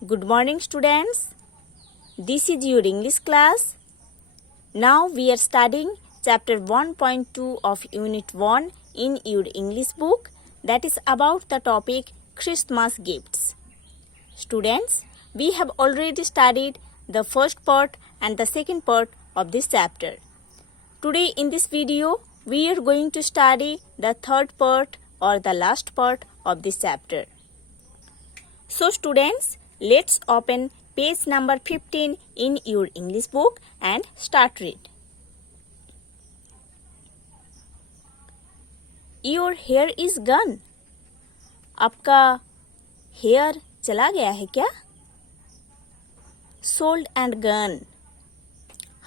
Good morning, students. This is your English class. Now we are studying chapter 1.2 of Unit 1 in your English book, that is about the topic Christmas gifts. Students, we have already studied the first part and the second part of this chapter. Today in this video, we are going to study the third part or the last part of this chapter. So students, let's open page number 15 in your English book and start read. Your hair is gone. आपका hair चला गया है क्या? Sold and gone.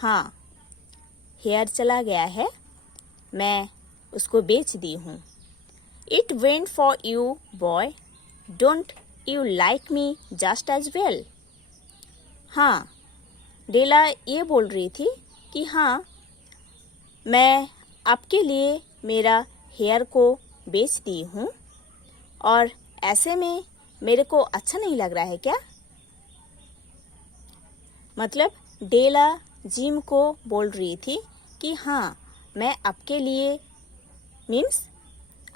हाँ, hair चला गया है. मैं उसको बेच दी हूँ. It went for you, boy. Don't you like me just as well? हाँ, डेला ये बोल रही थी कि हाँ, मैं आपके लिए मेरा हेयर को बेच दी हूँ और ऐसे में मेरे को अच्छा नहीं लग रहा है क्या? मतलब डेला जिम को बोल रही थी कि हाँ, मैं आपके लिए मीन्स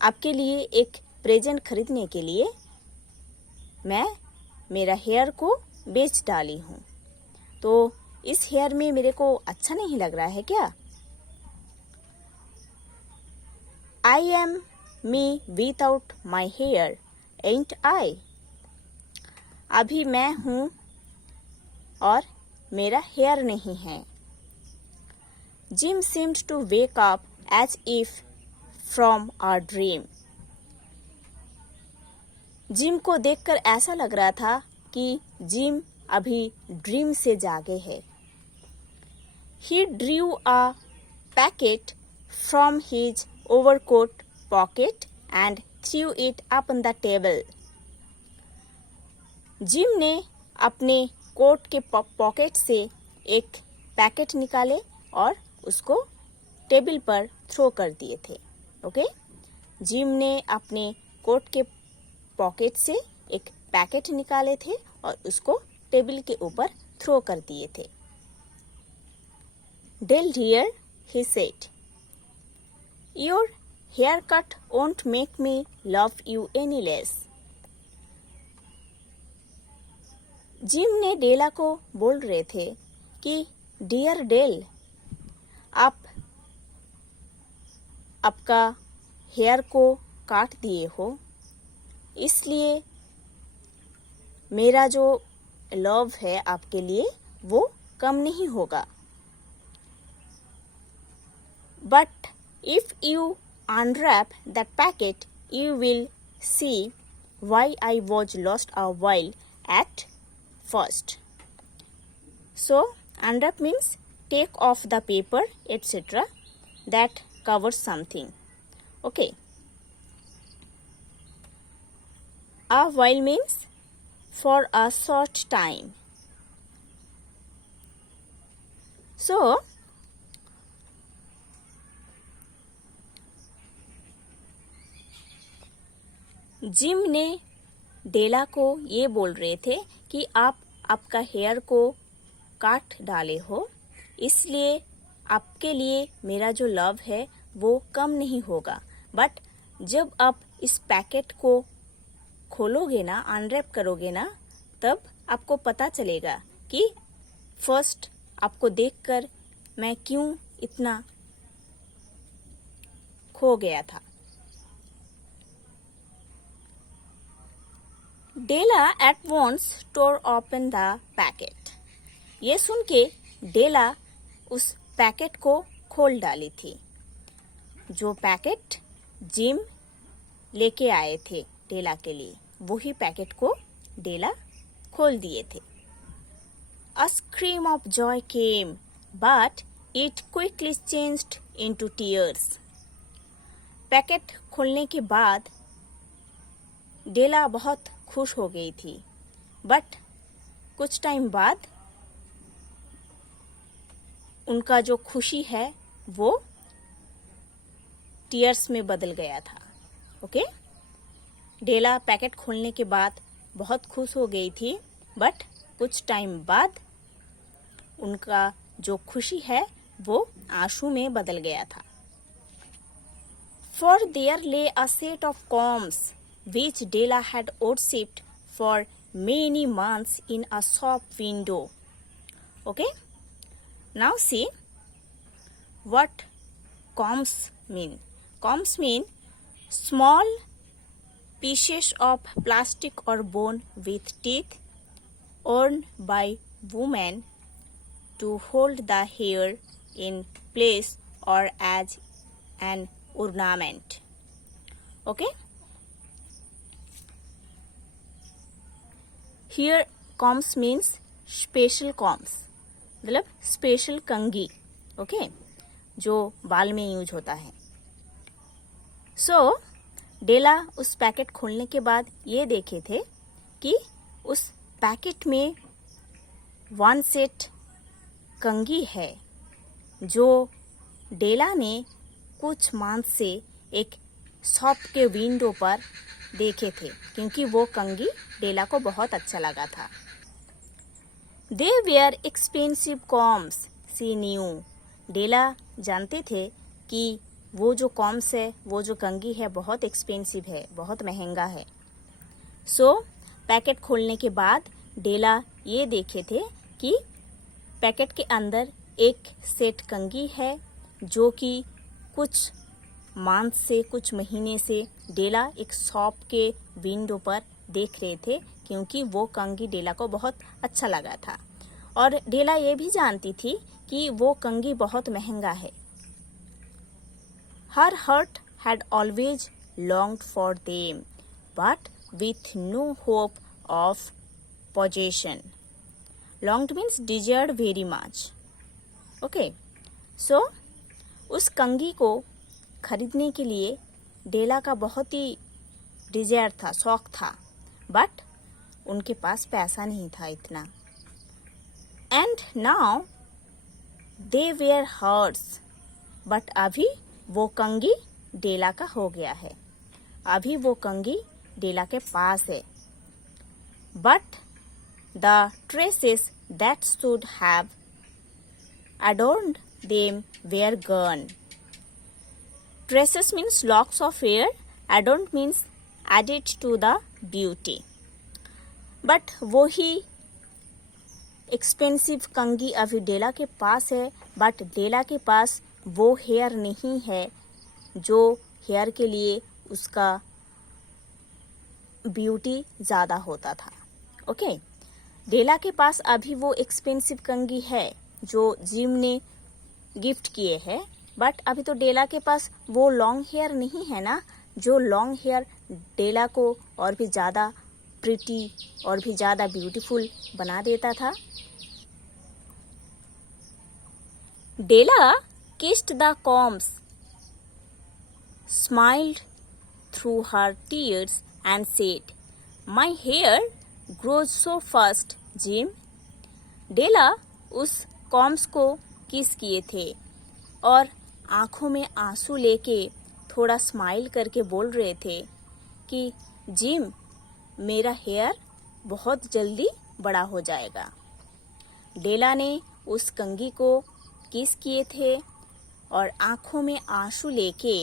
आपके लिए एक प्रेजेंट खरीदने के लिए मैं मेरा हेयर को बेच डाली हूँ. तो इस हेयर में मेरे को अच्छा नहीं लग रहा है क्या? I am me without my hair, ain't I? अभी मैं हूँ और मेरा हेयर नहीं है. Jim seemed to wake up as if from a dream. Gym को देखकर ऐसा लग रहा था कि जिम अभी ड्रीम से जागे है. He drew a packet from his overcoat pocket and threw it up on the table. Gym ने अपने कोट के पॉकेट से एक पैकेट निकाले और उसको टेबल पर थ्रो कर दिए थे. ओके, जिम ने अपने कोट के पॉकेट से एक पैकेट निकाले थे और उसको टेबल के ऊपर थ्रो कर दिए थे. Del dear, he said, your haircut won't make me love you any less. Gym ने डेला को बोल रहे थे कि डियर डेल, आप आपका हेयर को काट दिए हो, इसलिए मेरा जो लव है आपके लिए वो कम नहीं होगा. But if you unwrap that packet, you will see why I was lost a while at first. So, unwrap means take off the paper, etc. that covers something. Okay. A while means for a short time. So, gym ने डेला को ये बोल रहे थे कि आप आपका hair को काट डाले हो, इसलिए आपके लिए मेरा जो लव है वो कम नहीं होगा. बट जब आप इस पैकेट को खोलोगे ना, अनरैप करोगे ना, तब आपको पता चलेगा कि फर्स्ट आपको देखकर मैं क्यों इतना खो गया था. Della at once tore open the packet. ये सुन के डेला उस पैकेट को खोल डाली थी. जो पैकेट जिम लेके आए थे डेला के लिए, वही पैकेट को डेला खोल दिए थे. A scream of joy came, but it quickly changed into tears. Packet खोलने के बाद डेला बहुत खुश हो गई थी, बट कुछ टाइम बाद उनका जो खुशी है वो टीयर्स में बदल गया था. ओके, डेला पैकेट खोलने के बाद बहुत खुश हो गई थी, बट कुछ टाइम बाद उनका जो खुशी है वो आंसू में बदल गया था। For there lay a set of combs which Della had worshipped for many months in a shop window. Okay? Now see what combs mean. Combs mean small pieces of plastic or bone with teeth worn by women to hold the hair in place or as an ornament. Okay? Here combs means special combs, मतलब special कंघी, okay, जो बाल में use होता है। सो डेला उस packet खोलने के बाद ये देखे थे कि उस पैकेट में 1 सेट कंघी है जो डेला ने कुछ मंथ से एक शॉप के विंडो पर देखे थे, क्योंकि वो कंघी डेला को बहुत अच्छा लगा था। They were expensive combs she knew. Della जानते थे कि वो जो कॉम्स है, वो जो कंघी है, बहुत एक्सपेंसिव है, बहुत महंगा है। सो पैकेट खोलने के बाद डेला ये देखे थे कि पैकेट के अंदर एक सेट कंघी है जो कि कुछ मंथ से, कुछ महीने से डेला एक शॉप के विंडो पर देख रहे थे, क्योंकि वो कंघी डेला को बहुत अच्छा लगा था। और डेला ये भी जानती थी कि वो कंघी बहुत महंगा है। Her heart had always longed for them, but with no hope of possession. Longed means desired very much. Okay, so उस कंघी को खरीदने के लिए डेला का बहुत ही डिजायर था, शौक था, बट उनके पास पैसा नहीं था इतना। And now they wear hers, but अभी वो कंघी डेला का हो गया है, अभी वो कंघी डेला के पास है। But the traces that should have adorned them were gone. Tresses means locks of hair, adorned means added to the beauty. But वो ही एक्सपेंसिव कंघी अभी डेला के पास है, बट डेला के पास वो हेयर नहीं है जो हेयर के लिए उसका ब्यूटी ज़्यादा होता था। ओके, डेला के पास अभी वो एक्सपेंसिव कंघी है जो जिम ने गिफ्ट किए हैं, बट अभी तो डेला के पास वो लॉन्ग हेयर नहीं है ना, जो लॉन्ग हेयर डेला को और भी ज़्यादा प्रिटी और भी ज़्यादा ब्यूटीफुल बना देता था। Della kissed the combs, smiled through her tears and said, my hair grows so fast Jim. Della उस कॉम्स को किस किए थे और आंखों में आंसू लेके थोड़ा स्माइल करके बोल रहे थे कि जिम, मेरा हेयर बहुत जल्दी बड़ा हो जाएगा। डेला ने उस कंघी को किस किए थे और आंखों में आंसू लेके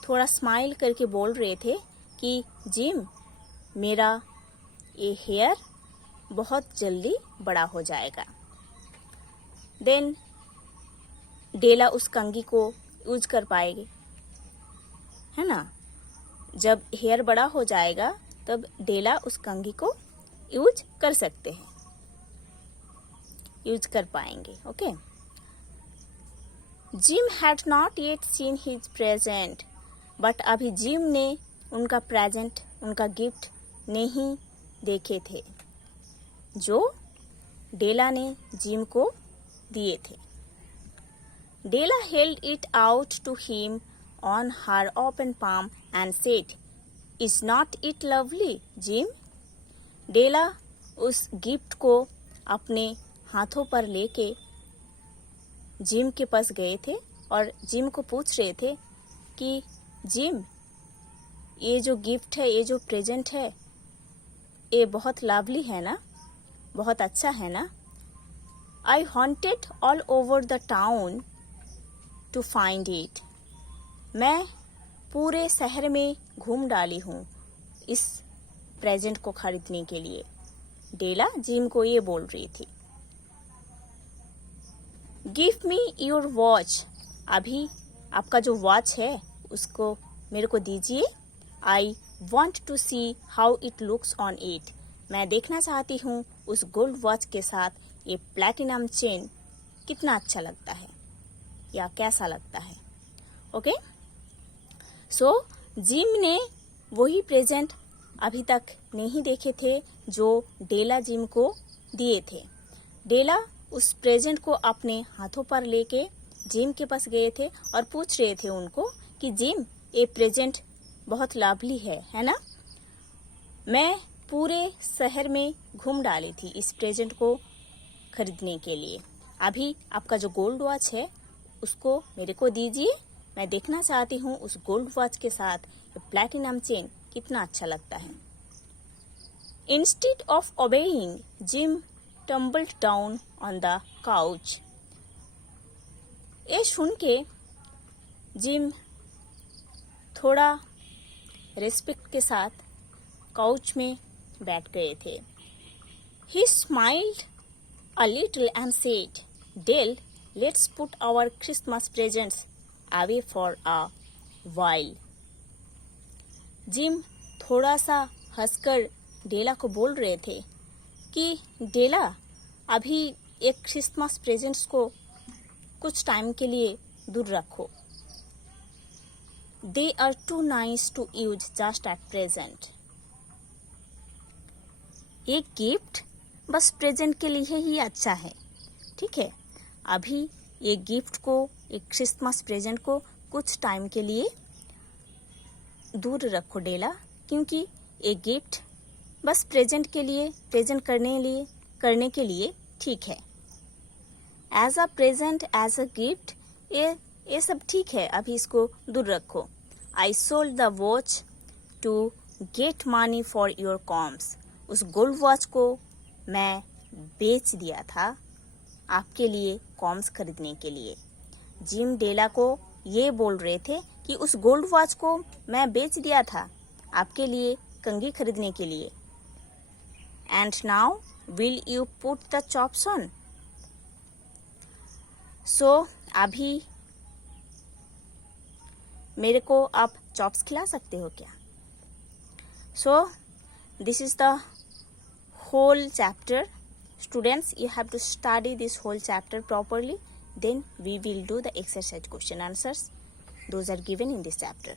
थोड़ा स्माइल करके बोल रहे थे कि जिम, मेरा ये हेयर बहुत जल्दी बड़ा हो जाएगा। देन डेला उस कंघी को यूज कर पाएगी, है ना। जब हेयर बड़ा हो जाएगा तब डेला उस कंघी को यूज कर सकते हैं, यूज कर पाएंगे। Okay, gym had not yet seen his present, but अभी जिम ने उनका प्रेजेंट, उनका गिफ्ट नहीं देखे थे जो डेला ने जिम को दिए थे। डेला held it out to him on her open palm and said, "Is not it lovely, Jim?" डेला उस गिफ्ट को अपने हाथों पर लेके जिम के पास गए थे और जिम को पूछ रहे थे कि जिम, ये जो गिफ्ट है, ये जो प्रेजेंट है, ये बहुत लवली है ना, बहुत अच्छा है ना? I hunted all over the town to find it. मैं पूरे शहर में घूम डाली हूँ इस प्रेजेंट को खरीदने के लिए। डेला जिम को ये बोल रही थी। Give me your watch. अभी आपका जो वॉच है उसको मेरे को दीजिए। I want to see how it looks on it. मैं देखना चाहती हूँ उस गोल्ड वॉच के साथ ये प्लैटिनम चेन कितना अच्छा लगता है या कैसा लगता है। ओके, सो जिम ने वही प्रेजेंट अभी तक नहीं देखे थे जो डेला जिम को दिए थे। डेला उस प्रेजेंट को अपने हाथों पर लेके जिम के पास गए थे और पूछ रहे थे उनको कि जिम, ये प्रेजेंट बहुत लाभली है ना? मैं पूरे शहर में घूम डाली थी इस प्रेजेंट को खरीदने के लिए। अभी आपका जो गोल्ड वॉच है उसको मेरे को दीजिए। मैं देखना चाहती हूँ उस गोल्ड वॉच के साथ प्लैटिनम चेन कितना अच्छा लगता है। Instead of obeying, gym tumbled down on the couch. ये सुन के जिम थोड़ा रिस्पेक्ट के साथ काउच में बैठ गए थे। He smiled a little and said, Dale, let's put our Christmas presents away for a while. Gym थोड़ा सा हंसकर डेला को बोल रहे थे कि डेला, अभी एक क्रिसमस प्रेजेंट्स को कुछ टाइम के लिए दूर रखो। They are too nice to use just at present. एक गिफ्ट बस प्रेजेंट के लिए ही अच्छा है, ठीक है? अभी ये गिफ्ट को, एक क्रिसमस प्रेजेंट को कुछ टाइम के लिए दूर रखो डेला, क्योंकि ये गिफ्ट बस प्रेजेंट के लिए, प्रेजेंट करने के लिए ठीक है। As a present, as a gift, ये सब ठीक है, अभी इसको दूर रखो। I sold the watch to get money for your combs. उस गोल्ड वॉच को मैं बेच दिया था आपके लिए कॉम्स खरीदने के लिए। जिम डेला को ये बोल रहे थे कि उस गोल्ड वॉच को मैं बेच दिया था आपके लिए कंघी खरीदने के लिए। And now will you put the chops on. So अभी मेरे को आप चॉप्स खिला सकते हो क्या? So this is the whole chapter. Students, you have to study this whole chapter properly. Then we will do the exercise question answers. Those are given in this chapter.